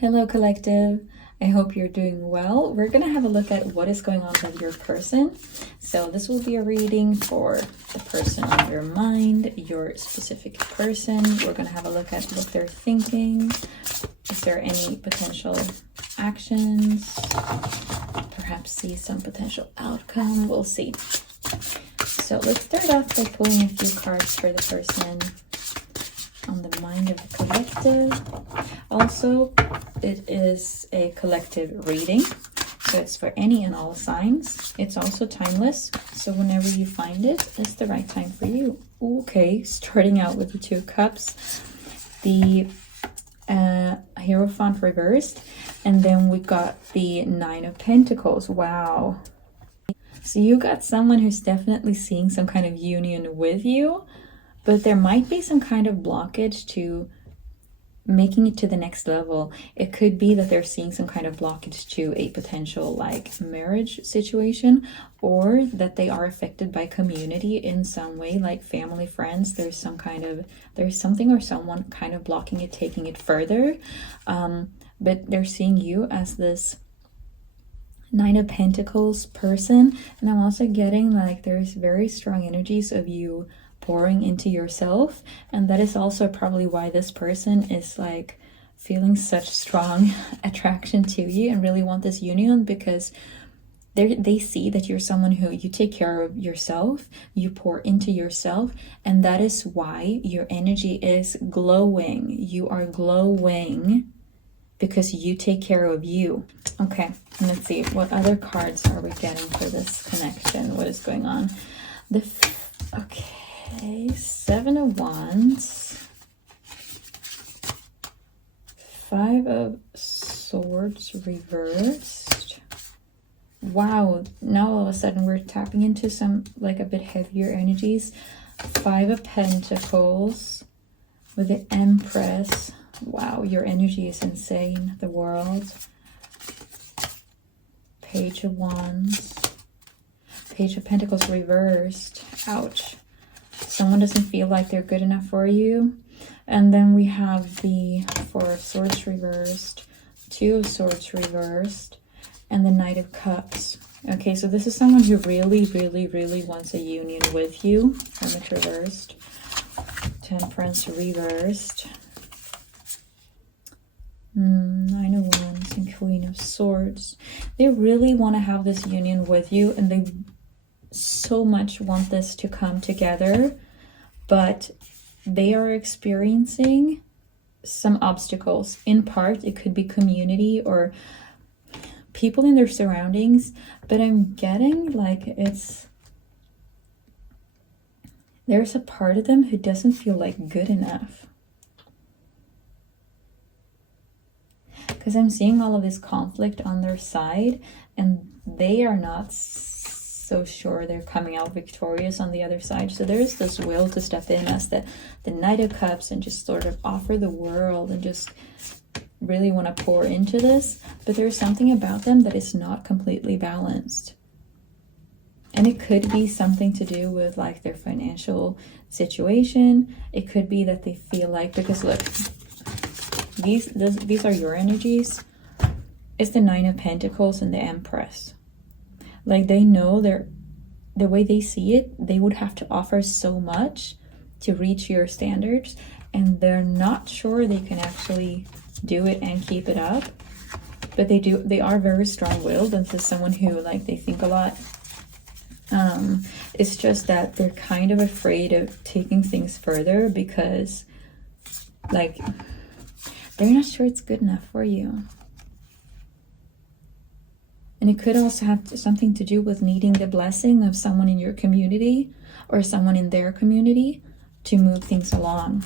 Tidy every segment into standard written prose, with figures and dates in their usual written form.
Hello, collective. I hope you're doing well. We're going to have a look at what is going on with your person. So this will be a reading for the person on your mind, your specific person. We're going to have a look at what they're thinking. Is there any potential actions? Perhaps see some potential outcome. We'll see. So let's start off by pulling a few cards for the person on the mind of the collective. Also, it is a collective reading, so it's for any and all signs. It's also timeless, so whenever you find it, it's the right time for you. Okay, starting out with the Two of Cups, the Hierophant reversed, and then we got the Nine of Pentacles. Wow. So you got someone who's definitely seeing some kind of union with you, but there might be some kind of blockage to making it to the next level. It could be that they're seeing some kind of blockage to a potential like marriage situation, or that they are affected by community in some way, like family, friends. There's something or someone kind of blocking it, taking it further. But they're seeing you as this Nine of Pentacles person. And I'm also getting like there's very strong energies of you pouring into yourself, and that is also probably why this person is like feeling such strong attraction to you and really want this union, because they see that you're someone who you take care of yourself, you pour into yourself, and that is why your energy is glowing. You are glowing because you take care of you. Okay, let's see, what other cards are we getting for this connection? What is going on? Okay, Seven of Wands, Five of Swords reversed. Wow, now all of a sudden we're tapping into some like a bit heavier energies. Five of Pentacles with the Empress. Wow, your energy is insane. The World. Page of Wands. Page of Pentacles reversed. Ouch. Someone doesn't feel like they're good enough for you. And then we have the Four of Swords reversed, Two of Swords reversed, and the Knight of Cups. Okay, so this is someone who really, really, really wants a union with you. Hermit reversed, Temperance reversed, Nine of Wands and Queen of Swords. They really want to have this union with you, and they so much want this to come together, but they are experiencing some obstacles. In part, it could be community or people in their surroundings, but I'm getting like there's a part of them who doesn't feel like good enough. Because I'm seeing all of this conflict on their side, and they are not so sure they're coming out victorious on the other side. So there's this will to step in as the Knight of Cups and just sort of offer the world and just really want to pour into this. But there's something about them that is not completely balanced. And it could be something to do with like their financial situation. It could be that they feel like, because look, these are your energies. It's the Nine of Pentacles and the Empress. Like they know the way they see it, they would have to offer so much to reach your standards, and they're not sure they can actually do it and keep it up. But they are very strong-willed, and this is someone who like they think a lot. It's just that they're kind of afraid of taking things further because like they're not sure it's good enough for you. And it could also have something to do with needing the blessing of someone in your community or someone in their community to move things along.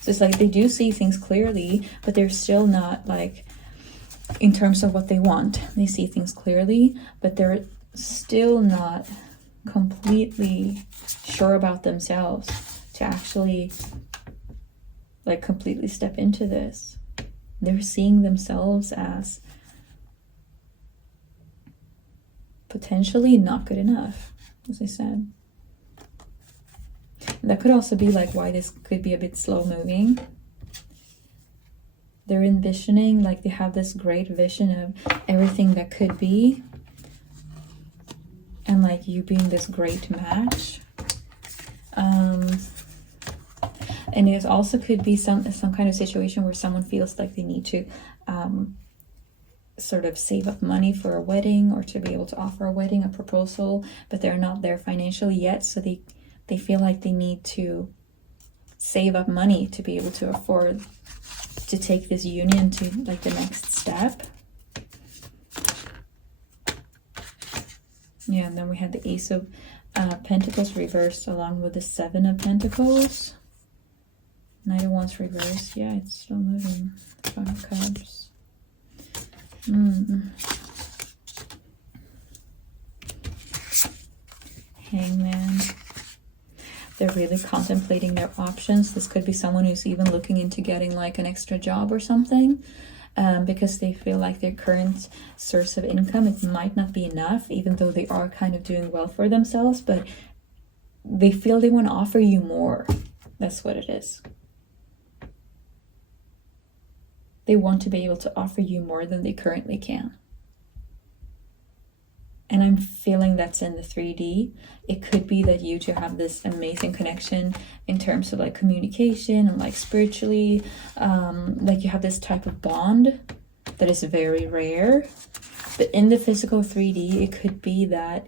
So it's like they do see things clearly, but they're still not like, in terms of what they want, they see things clearly, but they're still not completely sure about themselves to actually like completely step into this. They're seeing themselves as potentially not good enough, as I said. And that could also be like why this could be a bit slow moving. They're envisioning, like they have this great vision of everything that could be. And like you being this great match. And it also could be some kind of situation where someone feels like they need to sort of save up money for a wedding, or to be able to offer a wedding, a proposal, but they're not there financially yet. So they feel like they need to save up money to be able to afford to take this union to like the next step. Yeah, and then we had the Ace of Pentacles reversed along with the Seven of Pentacles. Knight of Wands reversed. Yeah, it's still moving. Five of Cups. Hangman. They're really contemplating their options. This could be someone who's even looking into getting like an extra job or something, because they feel like their current source of income, it might not be enough, even though they are kind of doing well for themselves, but they feel they want to offer you more. That's what it is. They want to be able to offer you more than they currently can. And I'm feeling that's in the 3D. It could be that you two have this amazing connection in terms of like communication and like spiritually, like you have this type of bond that is very rare. But in the physical 3D, it could be that,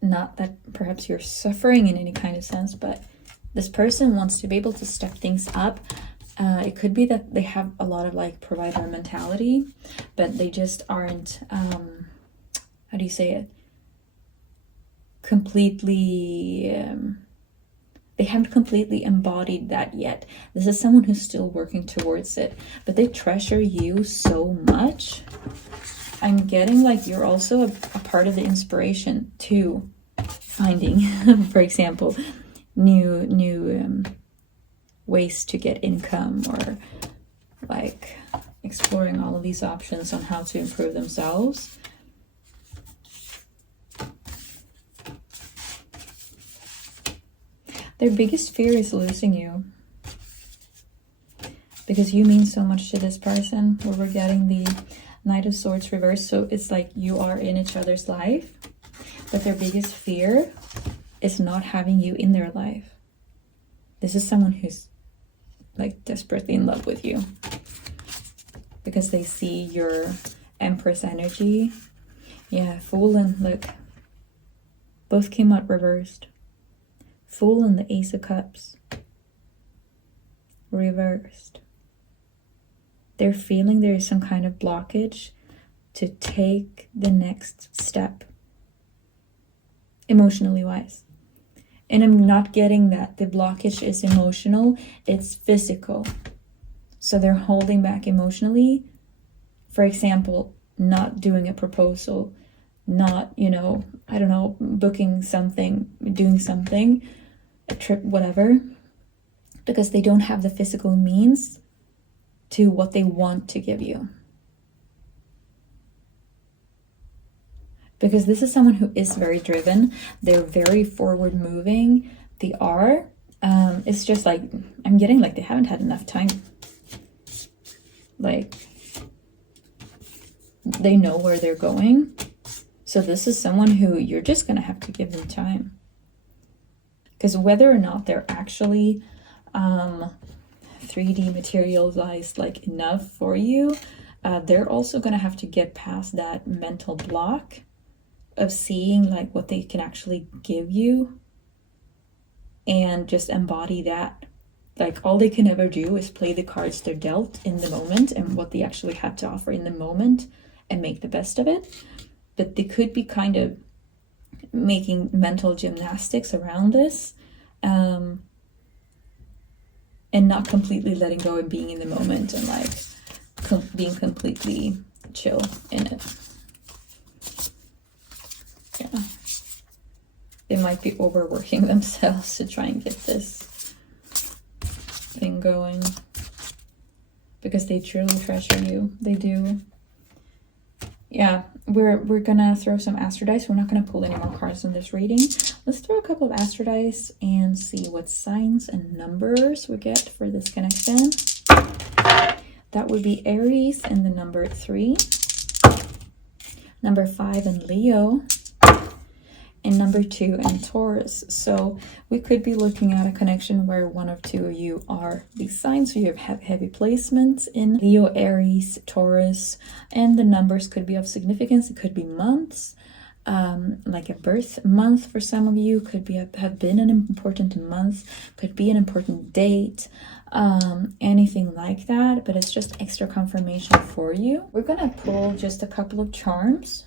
not that perhaps you're suffering in any kind of sense, but this person wants to be able to step things up. It could be that they have a lot of like provider mentality, but they just aren't, how do you say it? Completely, they haven't completely embodied that yet. This is someone who's still working towards it, but they treasure you so much. I'm getting like you're also a part of the inspiration to finding, for example, new ways to get income, or like exploring all of these options on how to improve themselves. Their biggest fear is losing you, because you mean so much to this person, where we're getting the Knight of Swords reversed. So it's like you are in each other's life, but their biggest fear is not having you in their life. This is someone who's like desperately in love with you, because they see your Empress energy. Yeah, Fool and look, both came out reversed. Fool and the Ace of Cups reversed. They're feeling there is some kind of blockage to take the next step, emotionally wise. And I'm not getting that the blockage is emotional, it's physical. So they're holding back emotionally. For example, not doing a proposal, not, you know, I don't know, booking something, doing something, a trip, whatever, because they don't have the physical means to what they want to give you. Because this is someone who is very driven. They're very forward moving. They are. It's just like, I'm getting like they haven't had enough time. Like, they know where they're going. So this is someone who you're just going to have to give them time. Because whether or not they're actually 3D materialized like enough for you, they're also going to have to get past that mental block of seeing like what they can actually give you and just embody that. Like, all they can ever do is play the cards they're dealt in the moment and what they actually have to offer in the moment and make the best of it. But they could be kind of making mental gymnastics around this, and not completely letting go and being in the moment and like being completely chill in it. Yeah, they might be overworking themselves to try and get this thing going, because they truly treasure you. They do. Yeah, we're gonna throw some astro dice. We're not gonna pull any more cards in this reading. Let's throw a couple of astro dice and see what signs and numbers we get for this connection. That would be Aries and the number 3. Number 5 in Leo. And number 2 in Taurus. So we could be looking at a connection where one of two of you are these signs. So you have heavy placements in Leo, Aries, Taurus, and the numbers could be of significance. It could be months, like a birth month for some of you, could be have been an important month, could be an important date, anything like that. But it's just extra confirmation for you. We're gonna pull just a couple of charms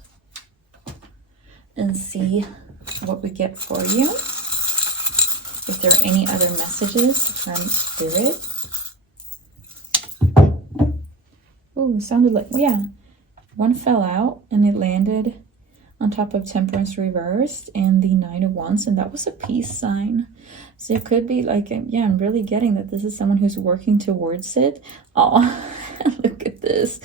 and see what we get for you. If there are any other messages from Spirit. Oh, it sounded like, yeah, one fell out and it landed on top of Temperance reversed and the 9 of Wands, and that was a peace sign. So it could be like, yeah, I'm really getting that this is someone who's working towards it. Oh, look at this.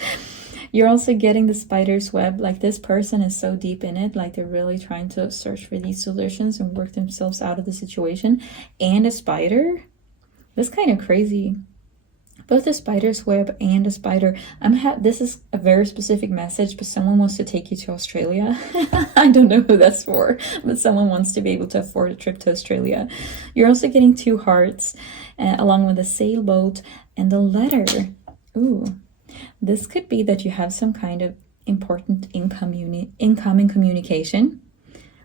You're also getting the spider's web, like this person is so deep in it, like they're really trying to search for these solutions and work themselves out of the situation. And a spider, that's kind of crazy. Both a spider's web and a spider. This is a very specific message, but someone wants to take you to Australia. I don't know who that's for, but someone wants to be able to afford a trip to Australia. You're also getting 2 hearts, along with a sailboat and the letter. Ooh. This could be that you have some kind of important incoming communication.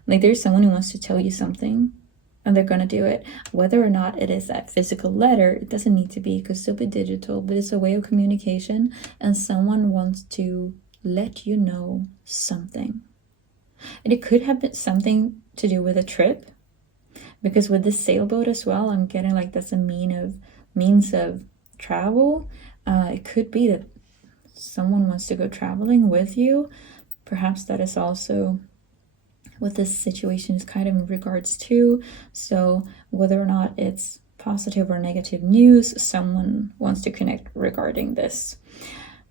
Like there's someone who wants to tell you something and they're going to do it. Whether or not it is that physical letter, it doesn't need to be, it could still be digital, but it's a way of communication and someone wants to let you know something. And it could have been something to do with a trip, because with this sailboat as well, I'm getting like that's a means of travel. It could be that someone wants to go traveling with you. Perhaps that is also what this situation is kind of in regards to. So whether or not it's positive or negative news, someone wants to connect regarding this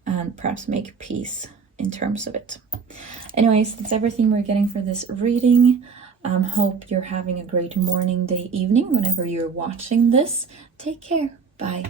and perhaps make peace in terms of it. Anyways, that's everything we're getting for this reading. Hope you're having a great morning, day, evening, whenever you're watching this. Take care. Bye.